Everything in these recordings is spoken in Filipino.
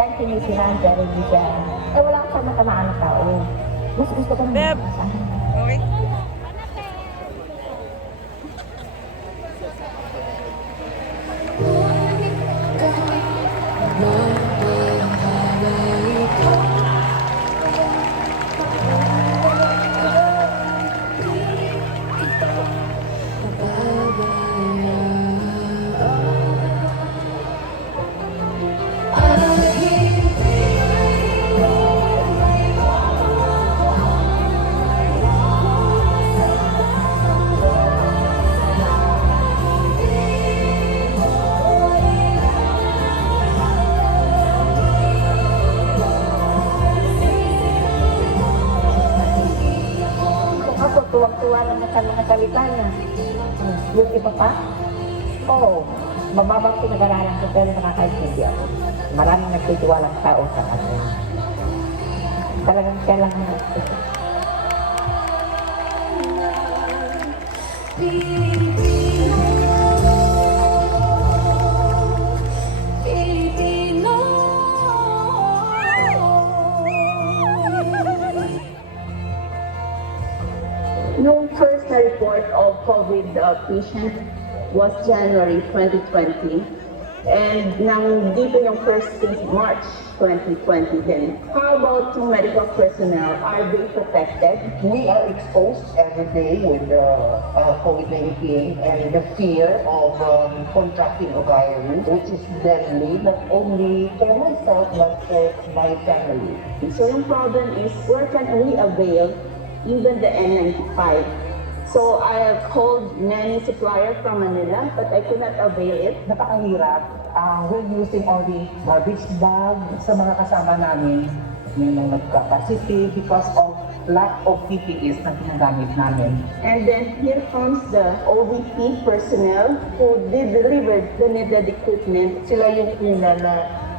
Yan sinisihan, pero hindi siya. Eh, wala ka matamaan na tao. Mas gusto ko naman masasahan. Okay. Ako, tuwang-tuwa naman sa mga salita niya. Yung iba pa? Oo. Mababang pinag-aralan ko pero nakakaintindi ako. Maraming nagtitiwalang tao sa kanya. Talagang kailangan natin. Yung first na report of COVID patient was January 2020. And nang dito yung first case, March 2020 din. How about yung medical personnel? Are they protected? We are exposed every day with COVID-19 and the fear of contracting a virus, which is deadly, not only for myself, but for my family. So yung problem is, where can we avail even the N95? So I have called many suppliers from Manila, but I could not avail it. Napakahirap. We're using only garbage bag sa mga kasama namin yung nagka-positive because of lack of PPEs na ginagamit namin. And then here comes the OVP personnel who did deliver the needed equipment. Sila yung una na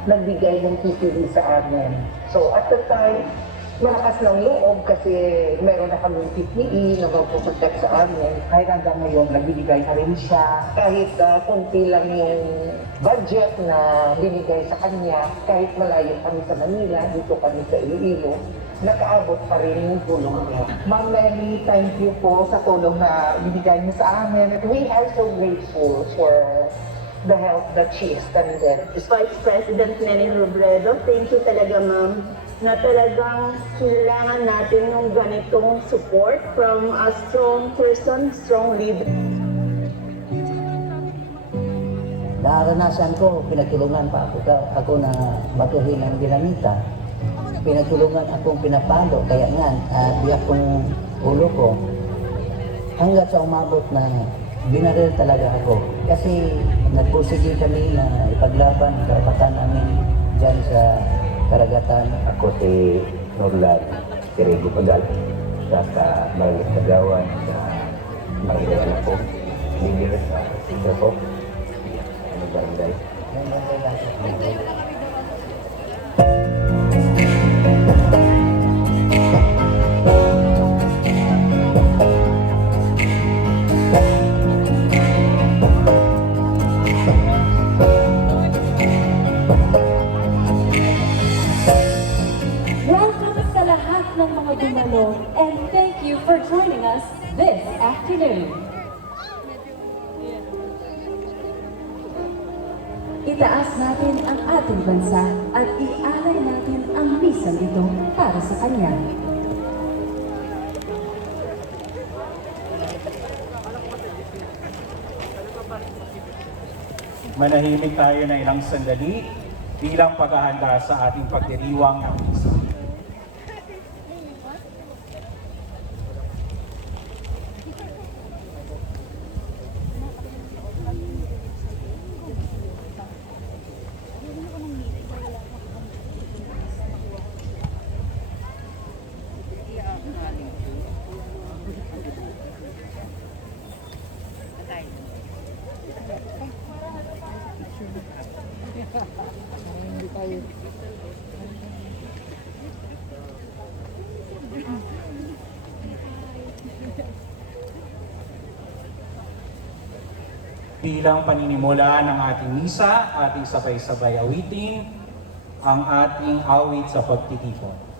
nagbigay ng PPE sa amin. So at the time, malakas ng loob kasi meron na kami PPE na magpuprotect sa amin. Kahit hanggang ngayon, nagbibigay na rin siya. Kahit kunti lang yung budget na binigay sa kanya, kahit malayo kami sa Manila, dito kami sa Iloilo, nakaabot pa rin yung tulong niya. Ma'am Lenny, thank you po sa tulong na binigay niyo sa amin. We are so grateful for the help that she extended. Vice President Nenny Robredo, thank you talaga ma'am, na talagang kailangan natin ng ganitong support from a strong person, strong leader. Naranasan ko, pinagtulungan pa ako na matuhin ng dinamita. Pinagtulungan akong pinapalo, kaya nga, biyak kong ulo ko. Hanggat sa umabot na binaril talaga ako. Kasi nagpusigil kami na ipaglaban ang karapatan namin dyan sa karagatan. Ako si Norlan Sirigo Pagal sa Barangay Kagawan sa Barangay Alapog, leader sa Interpop, barangay. Welcome sa lahat ng mga dumalo and thank you for joining us this afternoon. Itaas natin ang ating bansa at ialay natin ang misang ito para sa Kanya. Manahimik tayo na ilang sandali bilang paghahanda sa ating pagdiriwang ng misa. Bilang paninimula ng ating misa, ating sabay-sabay awitin, ang ating awit sa pagtitipon.